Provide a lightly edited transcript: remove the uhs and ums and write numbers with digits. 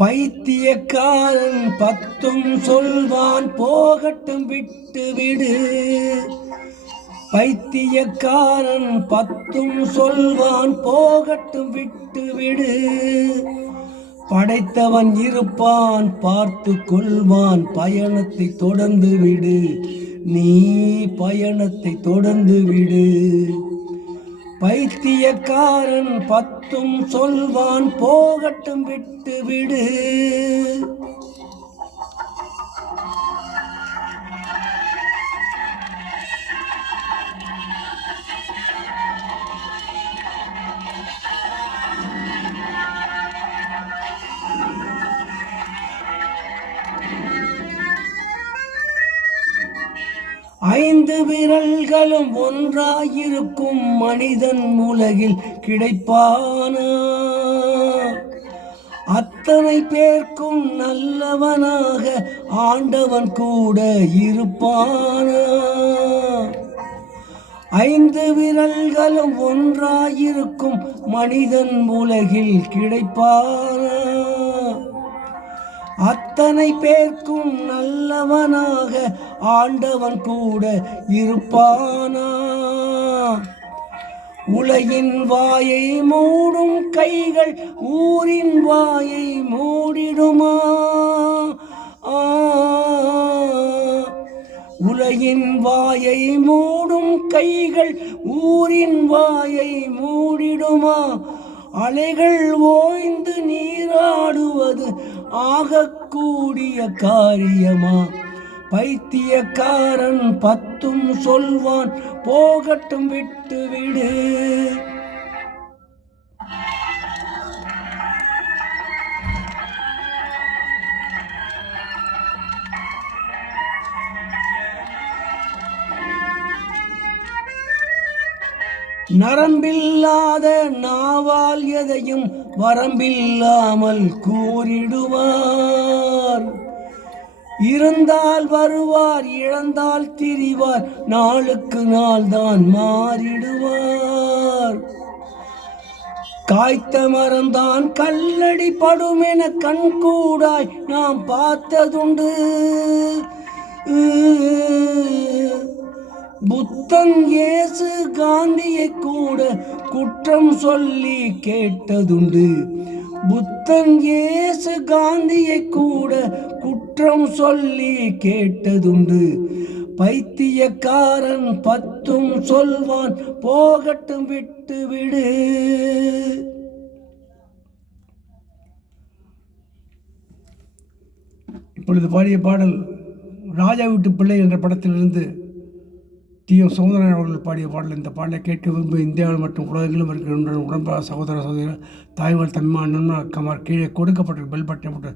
பைத்தியக்காரன் பத்தும் சொல்வான் போகட்டும் விட்டு விடு. பைத்தியக்காரன் பத்தும் சொல்வான் போகட்டும் விட்டு விடு. படைத்தவன் இருப்பான் பார்த்து கொள்வான் பயணத்தை தொடர்ந்து விடு. நீ பயணத்தை தொடர்ந்து விடு. பைத்தியக்காரன் பத்தும் சொல்வான் போகட்டும் விட்டு விடு. ஐந்து விரல்களும் ஒன்றாயிருக்கும் மனிதன் உலகில் கிடைப்பானா? அத்தனை பேர்க்கும் நல்லவனாக ஆண்டவன் கூட இருப்பானா? ஐந்து விரல்களும் ஒன்றாயிருக்கும் மனிதன் உலகில் கிடைப்பானா? அத்தனை பேர்க்கும் நல்லவனாக ஆண்டவன் கூட இருப்பானா? உலகின் வாயை மூடும் கைகள் ஊரின் வாயை மூடிடுமா? உலகின் வாயை மூடும் கைகள் ஊரின் வாயை மூடிடுமா? அலைகள் ஓய்ந்து நீராடுவது ஆகக்கூடிய காரியமா? பைத்தியக்காரன் பத்தும் சொல்வான் போகட்டும் விட்டு விடு. நரம்பில்லாத நாவால் எதையும் வரம்பில்லாமல் கூறிடுவார். இருந்தால் வருவார், இழந்தால் திரிவார், நாளுக்கு நாள் தான் மாறிடுவார். காய்த்த மரம்தான் கல்லடி படும் என கண்கூடாய் நாம் பார்த்ததுண்டு. புத்தன் இயேசு காந்தியை கூட குற்றம் சொல்லி கேட்டதுண்டு. புத்தன் இயேசு காந்தியை கூட குற்றம் சொல்லி கேட்டதுண்டு. பைத்தியக்காரன் பத்தும் சொல்வான் போகட்டும் விட்டு விடு. இப்பொழுது பாடிய பாடல் ராஜா வீட்டு பிள்ளை என்ற படத்திலிருந்து டி.எம். சௌந்தரன் அவர்கள் பாடிய பாடல். இந்த பாடலை கேட்க விரும்பும் இந்தியாவில் மற்றும் உலகெங்கிலும் இருக்கிற உடன்பாடு சகோதர சகோதரர் தாய்வார் தம்மா அண்ணன் அக்கமார் கீழே கொடுக்கப்பட்ட பெல் பட்டனை போட்டு